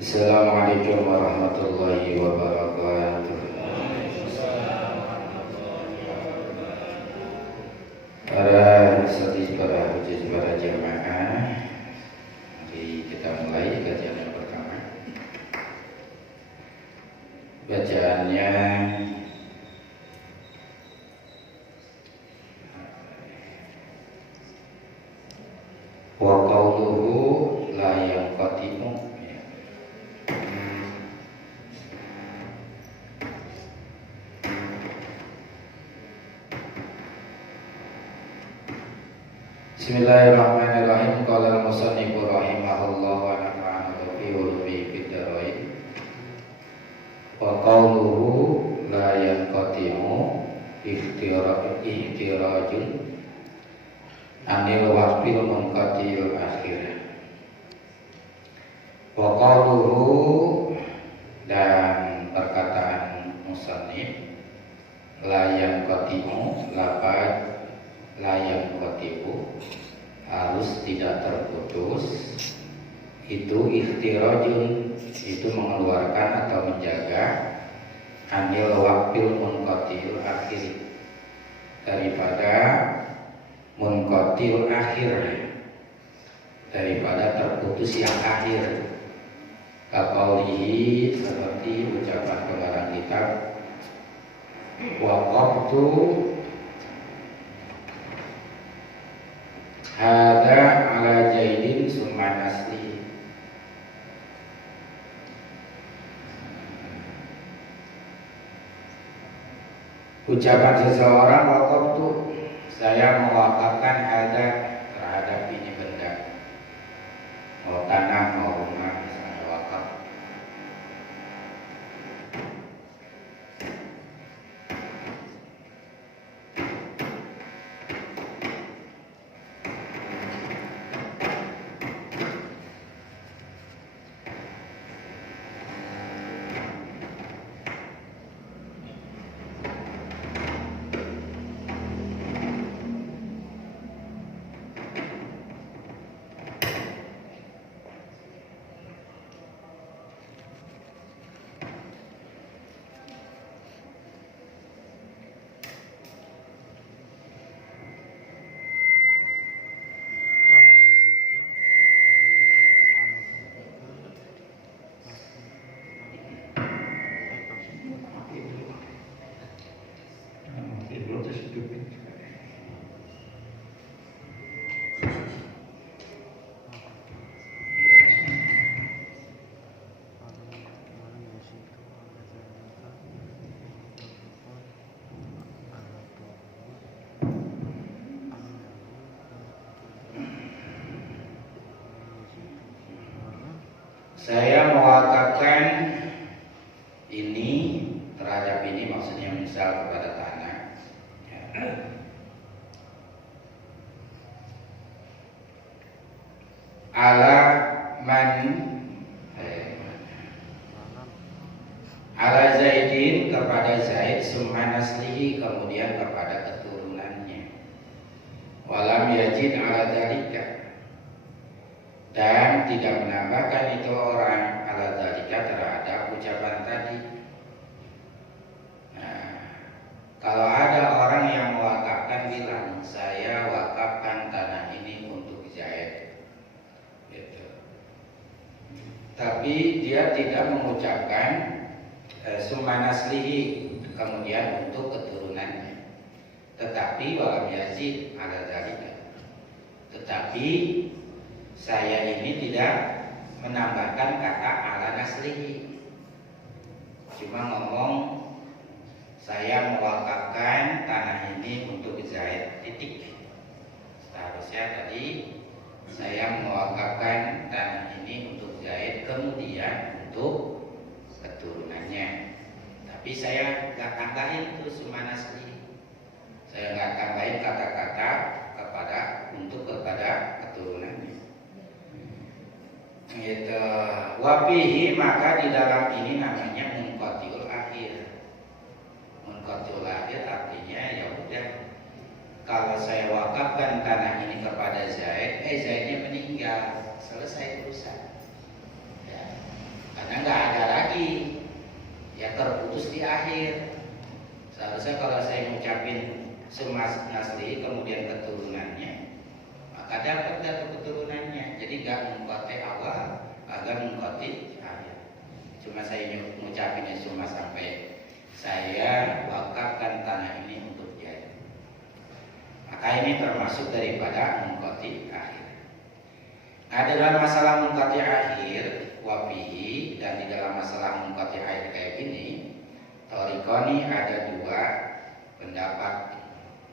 Assalamualaikum warahmatullahi wabarakatuh. Para hadirin, para hujjah, para jamaah, mari kita mulai kajian yang pertama. Bacaannya wa qauluhu la yanqati'u. Bismillahirrahmanirrahim. Qala al-musannif rahimahullah wa nafa'ana bi ulumi fid dharain. Wa qawluhu la yanqati'u ihtirajun anil waqfil munqati'il akhir. Wa qawluhu, dan perkataan musannif la yanqati'u, lafaz la yanqati'u harus tidak terputus, itu ihtirajun, itu mengeluarkan atau menjaga anil waqfil munqati'il akhir, daripada munqati'il akhir, daripada terputus yang akhir. Kaqaulihi, seperti ucapan pengarang kitab, waqaftu hada ala jaidin summa asli. Ucapan seseorang, waqaftu, saya mewakafkan hada, terhadap ini benda, mau tanah mau rumah, misalnya wakaf. Saya mewakafkan ini terhadap ini, maksudnya misal kepada tanah, ala man ala Zaidin, kepada Zaid, summa naslihi, kemudian kepada keturunannya, walam yajid ala dzalika, dan tidak menambahkan itu orang ala dzalika terhadap ucapan tadi. Nah, kalau ada orang yang mewakafkan bilang, saya wakafkan tanah ini untuk Zaid, gitu. Tapi dia tidak mengucapkan summa naslihi, kemudian untuk keturunannya, tetapi walam yazid ala dzalika, tetapi saya ini tidak menambahkan kata ala naslihi, cuma ngomong saya mewakafkan tanah ini untuk Zaid, titik. Seharusnya tadi saya mewakafkan tanah ini untuk Zaid, kemudian untuk keturunannya. Tapi saya nggak tambahin itu summa naslihi, saya nggak tambahin kata-kata kepada keturunannya. Gitu. Wafihi, maka di dalam ini namanya munqati'ul akhir. Munqati'ul akhir artinya ya udah, kalau saya wakafkan tanah ini kepada Zaid, Zaidnya meninggal, selesai urusan. Ya. karena nggak ada lagi, ya terputus di akhir. Seharusnya kalau saya ngucapin Sumas Nasli kemudian keturunannya, maka dapat keturunannya. Jadi nggak mengkoti awal, agar mengkoti akhir. Cuma saya ngucapinnya cuma sampai saya wakafkan tanah ini untuk jadi. Maka ini termasuk daripada mengkoti akhir. Nah, dalam masalah mengkoti akhir wafihi, dan di dalam masalah mengkoti akhir kayak gini, Thoriqoni ada dua pendapat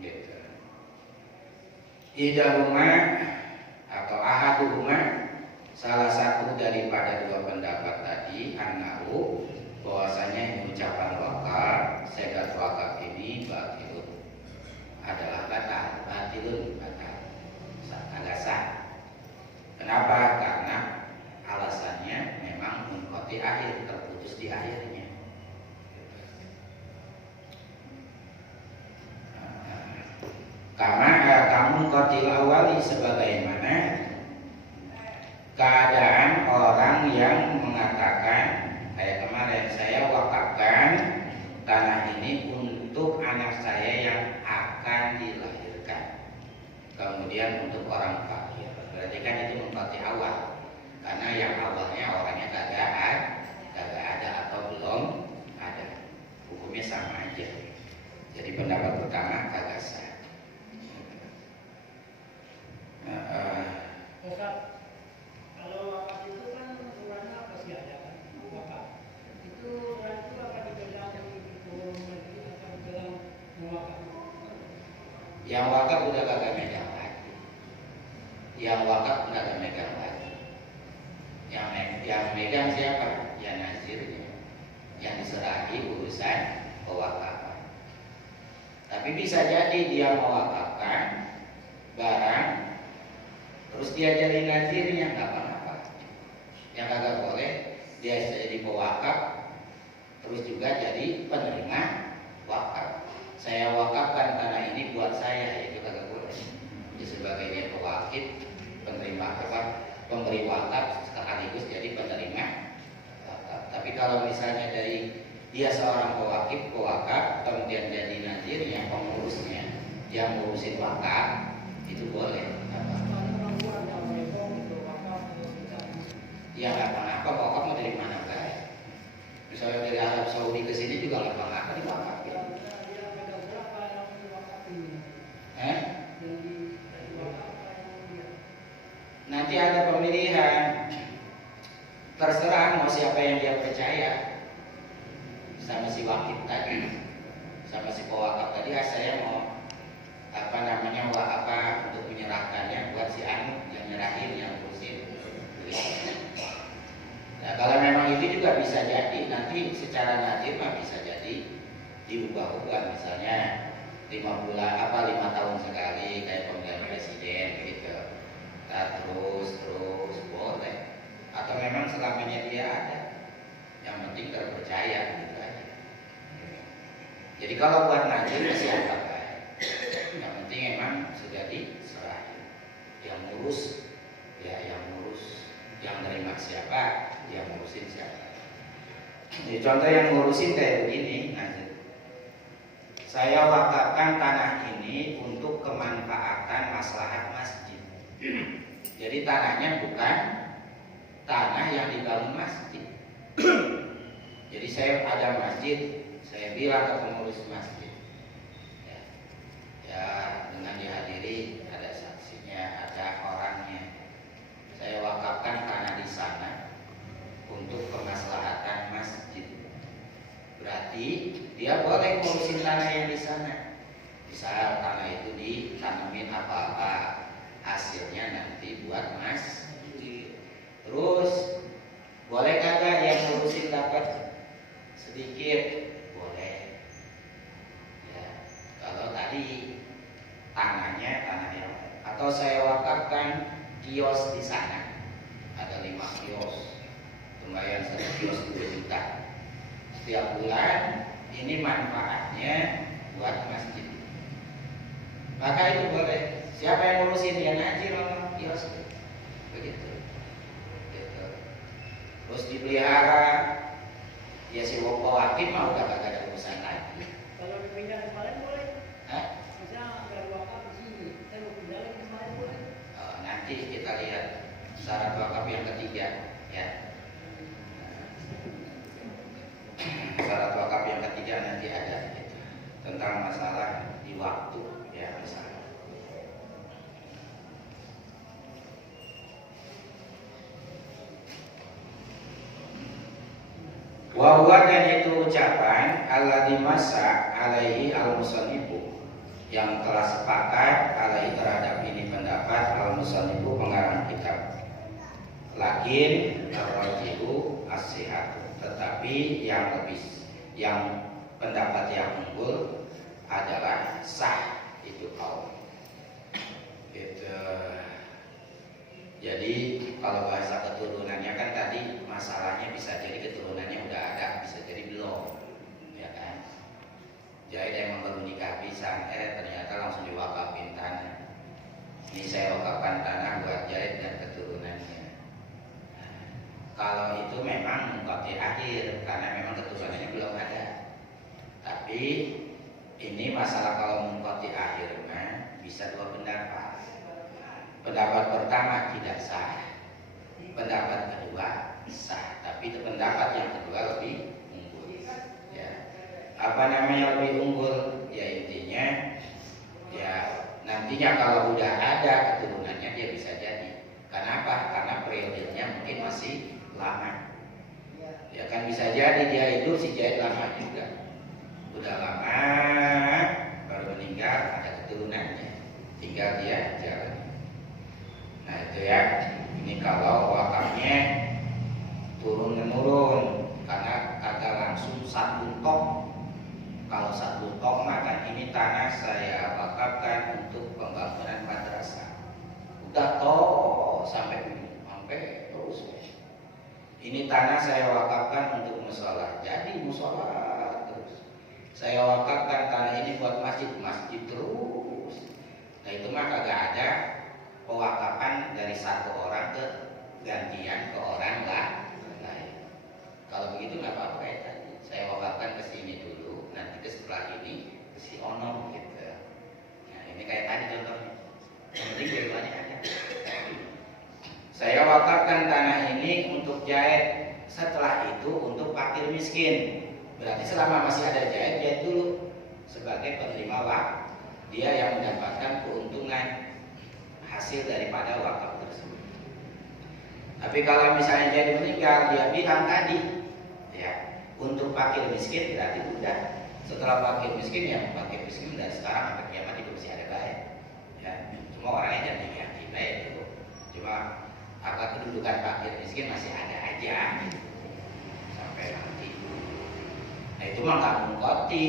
gitu. Idahuma atau ahaduhuma, salah satu daripada dua pendapat tadi, annahu, bahwasanya ucapan wakaf, sedat wakaf ini batilun, adalah batilun, agak sah. Kenapa? Karena alasannya memang mengkoti akhir, terputus di akhirnya. Kamu kotil awali, sebagaimana keadaan orang yang mengatakan kayak kemarin, saya wakafkan tanah ini untuk anak saya yang akan dilahirkan, kemudian untuk orang fakir. Berarti kan itu mengkoti awal, karena yang awalnya orangnya kagak ada atau belum ada, hukumnya sama aja. Jadi pendapat pertama kagak sah. Kalau wakaf itu kan ukurannya pasti ada kan, wakaf. Itu ukuran itu akan dibilang turun lagi atau dibilang mewakaf. Yang wakaf udah kagak megang lagi. Yang wakaf udah kagak megang lagi. Yang megang siapa? Ya nazirnya, yang diserahi urusan pewakafan. Tapi bisa jadi dia mewakafkan barang, terus dia jadi nazirnya, nggak apa-apa. Yang kagak boleh dia jadi pewakaf, terus juga jadi penerima wakaf. Saya wakafkan tanah ini buat saya, itu kagak boleh. Jadi sebagai dia pewakif, penerima wakaf, pemberi wakaf sekaligus jadi penerima wakaf. Tapi kalau misalnya dari dia seorang pewakaf, kemudian jadi nazirnya, pengurusnya, yang ngurusin wakaf, itu boleh. Ya nggak apa-apa, wakaf mau dari mana kan? Misalnya dari Arab Saudi ke sini juga nggak apa-apa diwakafin. Nanti ada pemilihan, terserah mau siapa yang dia percaya, sama si wakif tadi, sama si pewakaf tadi. Saya mau untuk menyerahkannya buat si anu yang nyerahin, yang ngurusin. Nah, kalau memang itu juga bisa jadi nanti secara nazir mah bisa jadi diubah-ubah, misalnya 5 tahun sekali kayak pemilihan presiden gitu. Nah, terus boleh. Atau memang selamanya dia ada. Yang penting terpercaya gitu aja. Jadi kalau buat nazir masih apa kan? Yang penting emang sudah diserahin. Yang ngurus ya yang nerima siapa, yang ngurusin siapa. Jadi contoh yang ngurusin kayak begini, nazir. Saya wakafkan tanah ini untuk kemanfaatan maslahat masjid. Jadi tanahnya bukan tanah yang dibangun masjid. Jadi saya ada masjid, saya bilang ke pengurus masjid, ya dengan dihadiri, ada saksinya, ada orangnya. Saya wakafkan tanah di sana untuk kemaslahatan masjid. Berarti dia boleh ngurusin tanah yang di sana. Misal tanah itu ditanamin apa-apa, hasilnya nanti buat masjid. Terus boleh kagak yang ngurusin dapat sedikit? Boleh. Ya, kalau tadi tanah yang, atau saya wakafkan kios di sana, ada 5 kios, pembayaran 1 kios 2 juta. Setiap bulan ini manfaatnya buat masjid. Maka itu boleh. Siapa yang ngurusin? Dia nazir sama kios. Begitu. Gitu. Terus terus dipelihara, ya si wakil mah udah kagak ada urusan lagi. Kalau dipindah kemarin boleh. Hah? Misalnya nggak wakaf di sini, kita mau pindah lagi kemarin boleh. Nanti kita lihat syarat wakaf yang ketiga, ya. Syarat wakaf yang ketiga nanti ada gitu, tentang masalah di waktu, ya misalnya. Wahwa dan itu ucapan alladzi masa alaihi al-musannifu, yang telah sepakat alaihi terhadap ini pendapat al-musannifu pengarang kitab. Lakin ar-rajihu as-sihhat, tetapi yang pendapat yang unggul adalah sah itu kaul. Gitu. Jadi kalau bahasa keturunannya kan tadi masalahnya bisa jadi keturunannya udah ada, bisa jadi belum, ya kan? Jadi emang baru nikah bisa, ternyata langsung diwakafin tanah. Ini saya wakafkan tanah buat Jahit dan keturunannya. Nah, kalau itu memang mengkoti akhir karena memang keturunannya belum ada. Tapi ini masalah kalau mengkoti akhirnya bisa dua pendapat. Pendapat pertama tidak sah, pendapat kedua sah, tapi itu pendapat yang kedua lebih unggul. Ya, apa namanya lebih unggul? Ya intinya, ya nantinya kalau udah ada keturunannya dia bisa jadi. Kenapa? Karena periodenya mungkin masih lama. Ya kan bisa jadi dia hidup si Jahit lama juga, udah lama baru meninggal ada keturunannya, tinggal dia jalan. Nah itu ya, ini kalau wakafnya turun menurun karena kagak langsung satu tok. Kalau satu tok maka ini tanah saya wakafkan untuk pembangunan madrasah. Udah tok sampai terus. Ini tanah saya wakafkan untuk mushola, jadi mushola terus. Saya wakafkan tanah ini buat masjid terus. Nah itu mah kagak ada pewakapan dari satu orang ke gantian ke orang lain. Kalau begitu nggak apa-apa ya tadi. Saya wakafkan ke sini dulu, nanti ke sebelah ini ke si Ono gitu. Nah ini kayak tadi contohnya. Yang penting dua-duanya ada. Saya wakafkan tanah ini untuk Jahit, setelah itu untuk fakir miskin. Berarti selama masih ada Jahit dulu sebagai penerima wakaf. Dia yang mendapatkan keuntungan hasil daripada wakaf tersebut. Tapi kalau misalnya jadi meninggal, dia bilang tadi, ya untuk fakir miskin berarti udah. Setelah fakir miskin ya fakir miskin dari sekarang sampai kiamat itu masih ada baik. Ya, semua orangnya jadi yakin baik itu. Cuma apa kedudukan fakir miskin masih ada aja gitu. Sampai nanti. Nah itu mah nggak mengkoti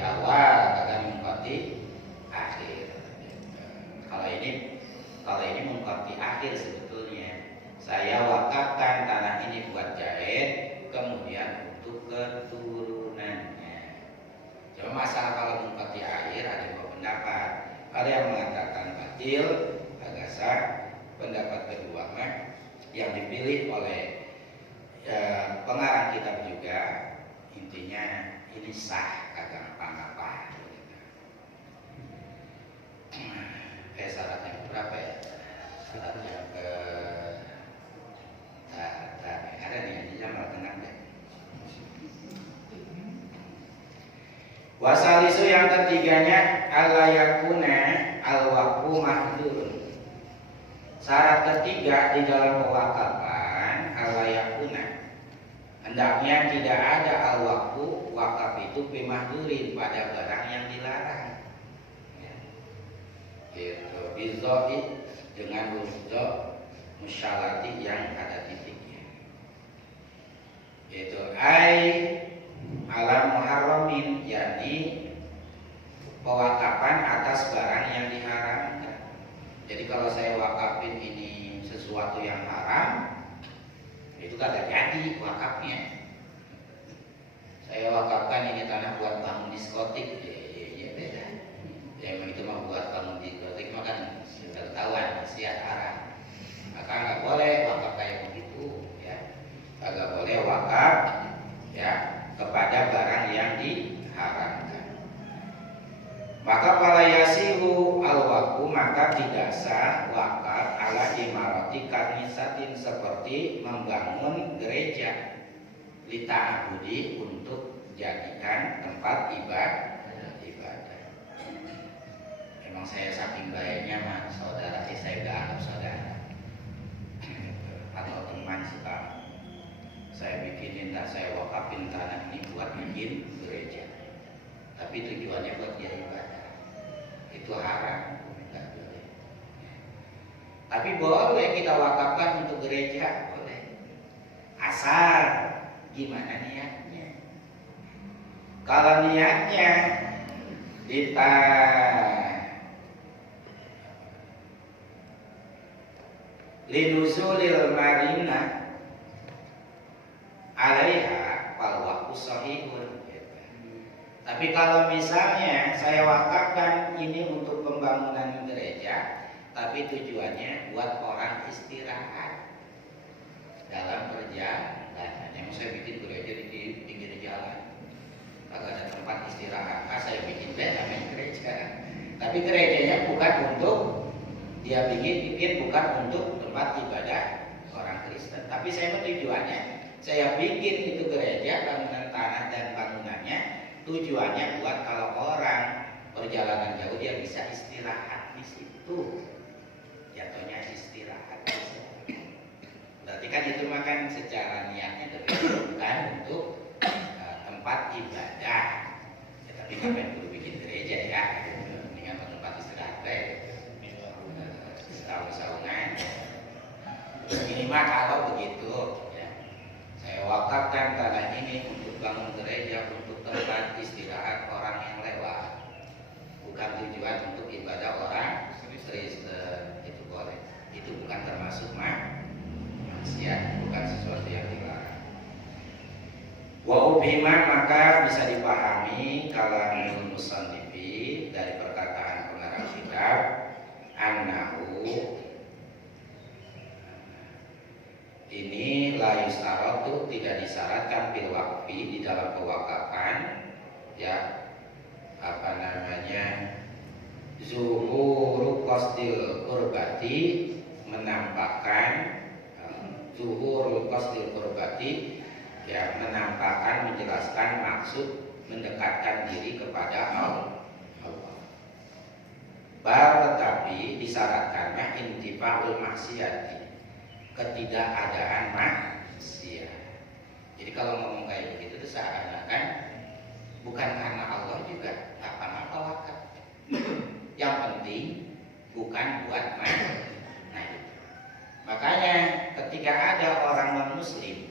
awal, kagak mengkoti akhir. Kalau ini mengkoti akhir sebetulnya. Saya wakafkan tanah ini buat Jahit, kemudian untuk keturunannya. Cuma masalah kalau mengkoti akhir ada dua pendapat. Ada yang mengatakan batil, agak sah. Pendapat kedua yang dipilih oleh pengarang kitab juga, intinya ini sah, kagak apa-apa. Syaratnya berapa ya? Syaratnya ke ada nih, ini malah tenang deh. Wasalisu yang ketiganya al-yakuna al-waqfu mahdurun. Syarat ketiga di dalam pewakafan al-yakuna, hendaknya tidak ada al-waqfu, wakaf itu bimahdurin, pada barang yang dilarang. Itu bizoi dengan huruf do musyalati yang ada titiknya. Itu ai ala muharramin, yakni pewakapan atas barang yang diharamkan. Jadi kalau saya wakafin ini sesuatu yang haram, itu kagak jadi wakafnya. Saya wakafkan ini tanah buat bangun diskotik, ya beda. Ya begitu mau buat bangun diskotik maka sudah ketahuan maksiat haram. Maka nggak boleh wakaf kayak begitu, ya. kagak boleh wakaf ya kepada barang yang diharamkan. Maka fala yasihu al-waqfu, maka tidak sah wakaf ala imarati kanisatin, seperti membangun gereja lita'abudi, untuk jadikan tempat ibadah. Memang saya saking baiknya mah saudara, saya udah anggap saudara atau teman suka saya bikinin, tak saya wakafin tanah ini buat bikin gereja, tapi tujuannya buat dia ibadah, itu haram, tidak boleh. Tapi boleh kita wakafkan untuk gereja, boleh, asal gimana niatnya. Kalau niatnya kita linusulil marina alaiha fal waqfu sahihun. Tapi kalau misalnya saya wakafkan ini untuk pembangunan gereja, tapi tujuannya buat orang istirahat dalam perjalanan. Yang saya bikin gereja di pinggir jalan, kagak ada tempat istirahat, saya bikin namanya gereja. Tapi gerejanya bukan untuk dia bikin bukan untuk tempat ibadah orang Kristen. Tapi saya tujuannya, saya bikin itu gereja, bangunan tanah dan bangunannya tujuannya buat kalau orang perjalanan jauh dia bisa istirahat di situ. Jatuhnya istirahat di situ. Berarti kan itu makan secara niatnya bukan untuk tempat ibadah. Ya, tapi ngapain perlu bikin gereja ya? Mendingan tempat istirahat deh. Saung-saungan. Ini mah kalau begitu ya, saya wakafkan tanah ini untuk bangun gereja, untuk tempat istirahat orang yang lewat, bukan tujuan untuk ibadah orang Kristen. Itu boleh, itu bukan termasuk maksiat, bukan sesuatu yang dilarang. Wa ubhima, maka bisa dipahami kalamul musannifi dari perkataan pengarang kitab, annahu, ini la yustaratu, tidak disyaratkan bil waqfi, di dalam pewakafan ya, apa namanya, zuhuru qasdil qurbati, menampakkan zuhurul qasdil qurbati ya, menampakkan, menjelaskan maksud mendekatkan diri kepada Allah. Tetapi disyaratkannya intifaul maksiati, ketidakadaan maksiat. Jadi kalau ngomong kayak begitu itu seakan-akan bukan karena Allah juga apa-apa wakaf. Yang penting bukan buat main. Nah, itu. Makanya ketika ada orang non-muslim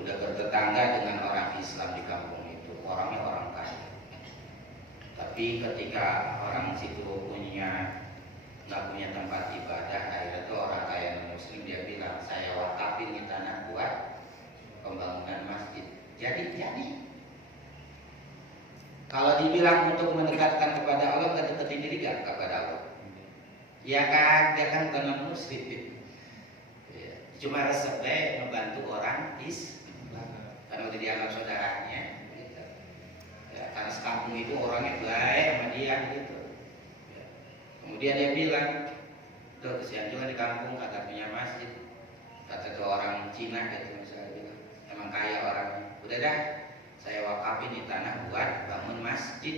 udah bertetangga dengan orang Islam di kampung itu, orangnya orang kaya, tapi ketika orang situ nggak punya tempat ibadah, akhirnya tuh orang kaya non-muslim dia bilang, saya wakafin di tanah buat pembangunan masjid. Jadi kalau dibilang untuk mendekatkan kepada Allah, nggak deketin diri gak kepada Allah? Ya kan, dia kan bukan non-muslim. Ya. Cuma resepnya membantu orang Islam, karena udah dianggap saudaranya. Gitu. Ya, karena sekampung itu orangnya baik sama dia gitu. Ya. Kemudian dia bilang, tuh kesian juga di kampung kagak punya masjid. Kata tuh orang Cina gitu misalnya bilang, emang kaya orangnya. Udah dah, saya wakafin di tanah buat bangun masjid.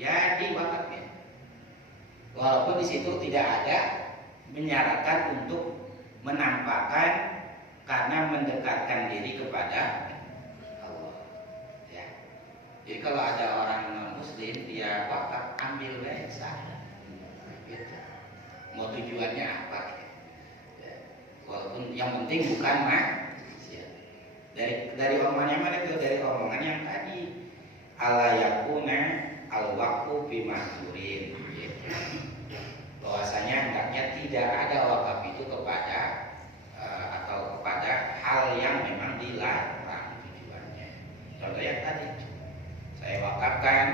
Jadi wakafnya, walaupun di situ tidak ada menyarankan untuk menampakkan karena mendekatkan diri kepada Allah. Ya. Jadi kalau ada orang non Muslim dia wakaf, ambil baik sah. Gitu. Mau tujuannya apa? Ya. Walaupun yang penting bukan dari omongannya mana itu, dari omongan yang tadi ala yakuna al waqfu bimahzurin, gitu. Bahwasanya hendaknya tidak ada wakaf itu kepada atau kepada hal yang memang dilarang tujuannya. Contoh yang tadi, saya wakafkan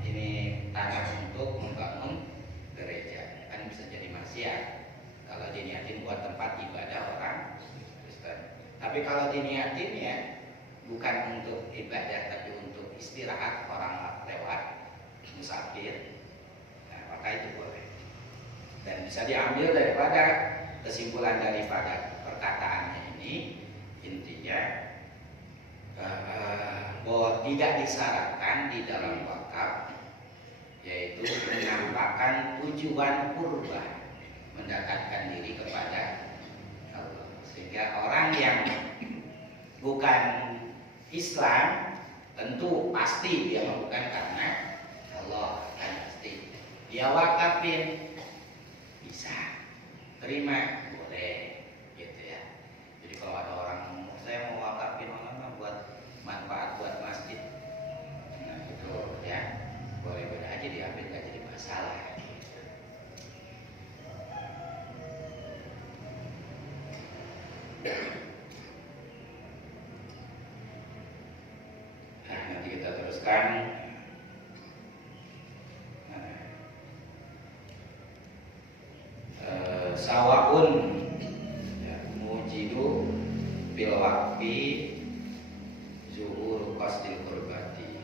ini tanah untuk membangun gereja, kan bisa jadi maksiat kalau diniatin buat tempat ibadah orang Kristen. Tapi kalau diniatin ya bukan untuk ibadah tapi untuk istirahat, orang lewat musafir, nah, maka itu boleh. Dan bisa diambil daripada kesimpulan daripada perkataannya ini, intinya bahwa tidak disyaratkan di dalam wakaf, yaitu menampakkan tujuan kurban, mendekatkan diri kepada Allah. Sehingga orang yang bukan Islam tentu pasti dia melakukan karena Allah, kan pasti. Dia wakafin bisa, terima boleh, gitu ya. Jadi kalau ada orang ngomong saya mau wakafin orang buat manfaat buat masjid, nah itu ya boleh-boleh aja diambil, nggak jadi masalah. Nah, nanti kita teruskan. Sawaun ya, mujidu bil waqfi zuhur qasdil qurbati.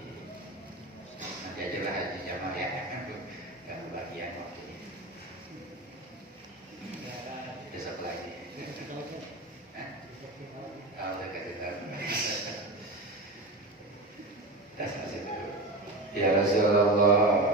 Nanti aja lah Haji Jamal ya, nggak kebagian waktu ini. Besok lagi. Kalau udah kedengar. Ya Rasulullah.